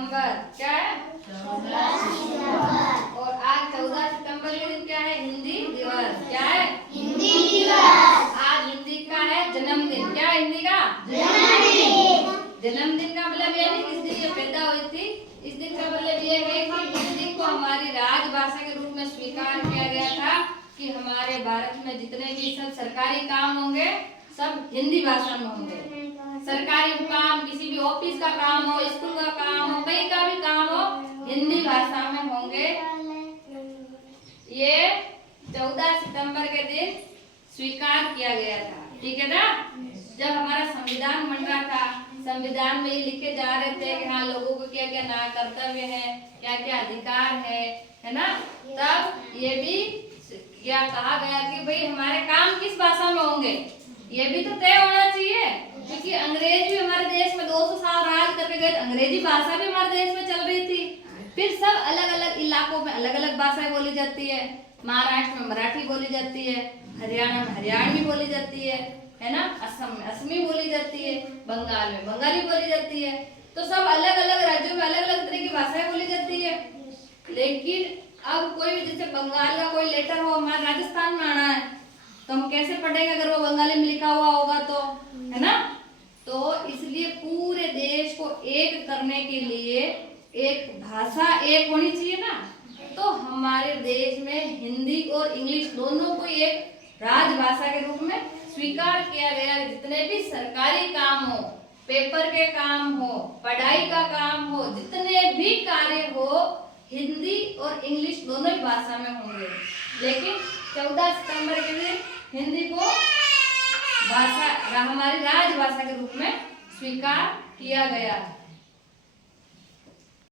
सितंबर। क्या है? 14 सितंबर। और आज 14 सितंबर के दिन क्या है? हिंदी दिवस। क्या है? हिंदी दिवस। आज हिंदी का है जन्मदिन। क्या है हिंदी का? जन्मदिन। जन्मदिन का मतलब ये नहीं किस दिन ये पैदा हुई थी। इस दिन का मतलब ये है कि हिंदी को हमारी राजभाषा के रूप में स्वीकार किया गया था कि हमारे भारत में जितने भी सब सरकारी काम होंगे सब हिंदी भाषा में होंगे। सरकारी काम, किसी भी ऑफिस का काम हो, स्कूल का काम हो, कहीं का भी काम हो, हिंदी भाषा में होंगे। ये 14 सितंबर के दिन स्वीकार किया गया था। ठीक है ना? जब हमारा संविधान बन रहा था, संविधान में ये लिखे जा रहे थे कि हाँ लोगों को क्या क्या ना कर्तव्य है, क्या क्या अधिकार है ना? तब ये भी क्या कहा गया कि भाई हमारे काम किस भाषा में होंगे, ये भी तो तय होना चाहिए। क्योंकि अंग्रेज भी हमारे देश में 200 साल राज करके गए, अंग्रेजी भाषा भी हमारे देश में चल रही थी। फिर सब अलग अलग इलाकों में अलग अलग भाषाएं बोली जाती है। महाराष्ट्र में मराठी बोली जाती है, हरियाणा में हरियाणवी बोली जाती है ना? असम में असमी बोली जाती है, बंगाल में बंगाली बोली जाती है। तो सब अलग अलग राज्यों में अलग अलग तरह की भाषाएं बोली जाती है। लेकिन अब कोई भी जैसे बंगाल का कोई लेटर हो हमारे राजस्थान में आना है तो हम कैसे पढ़ेंगे अगर वो बंगाली में लिखा हुआ होगा तो, है ना? तो इसलिए पूरे देश को एक करने के लिए एक भाषा एक होनी चाहिए ना। तो हमारे देश में हिंदी और इंग्लिश दोनों को एक राजभाषा के रूप में स्वीकार किया गया। जितने भी सरकारी काम हो, पेपर के काम हो, पढ़ाई का काम हो, जितने भी कार्य हो, हिंदी और इंग्लिश दोनों ही भाषा में होंगे। लेकिन 14 सितंबर के दिन हिंदी को भाषा हमारी राजभाषा के रूप में स्वीकार किया गया।